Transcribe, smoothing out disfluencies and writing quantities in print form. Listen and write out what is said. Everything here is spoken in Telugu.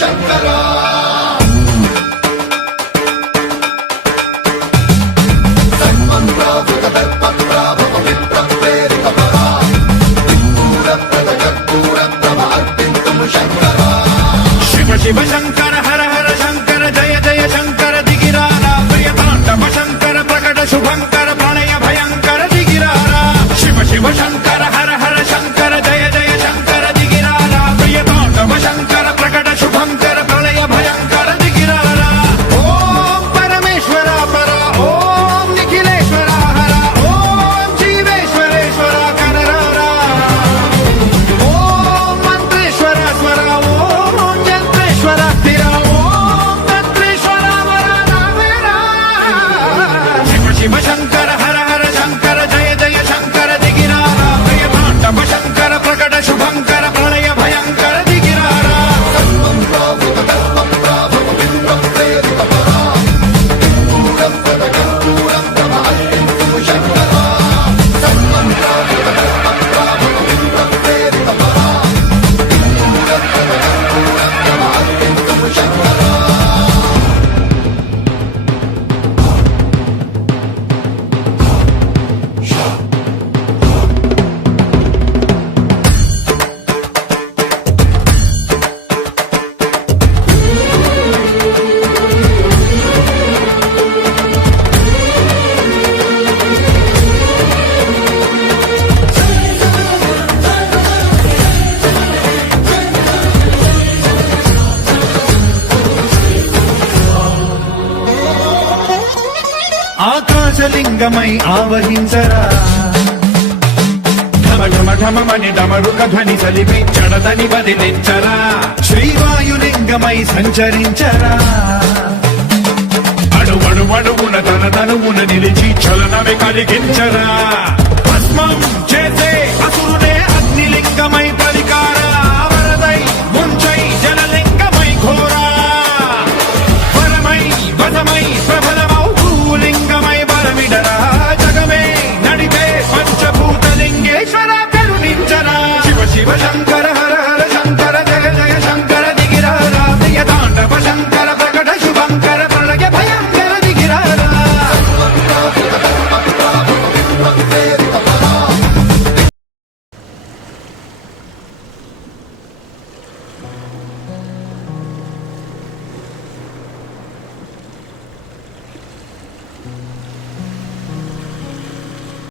శంకరా శివ శంకర హర హర శంకర జయ జయ శంకర దిగిరారా ప్రియతాండవ శంకర ప్రకట శుభంకర ప్రణయ భయంకర దిగిరారా శివ శివ శంకర హర హర శంకర జయ జయ శంకర దిగిరారా ప్రియతాండవ శంకర ప్రకట శుభంకర ప్రళయ భయంకర దిగిరారా ఓం పరమేశ్వర పర ఓం నిఖిలేశ్వర హర ఓం జీవేశ్వరేశ్వర కనరారా ఓం మంత్రేశ్వర స్వర ఓం యంత్రేశ్వర స్థిర ఓం తంత్రేశ్వర వరదావేరా శివ శివ శంకర హర హర శంకర జయ జయ శంకర దిగిరారా ప్రియతాండవ శంకర ప్రకట శుభంకర ప్రళయ భయంకర దిగిరారా ఆకాశలింగమై ఆవహించరా ఢమ ఢమ ఢమమని డమరుక ధ్వని సలిపి చడదని బదిలించరా శ్రీవాయులింగమై సంచరించరా అడువడువడువున తన తనువున నిలిచి చలనమే కలిగించరా భస్మం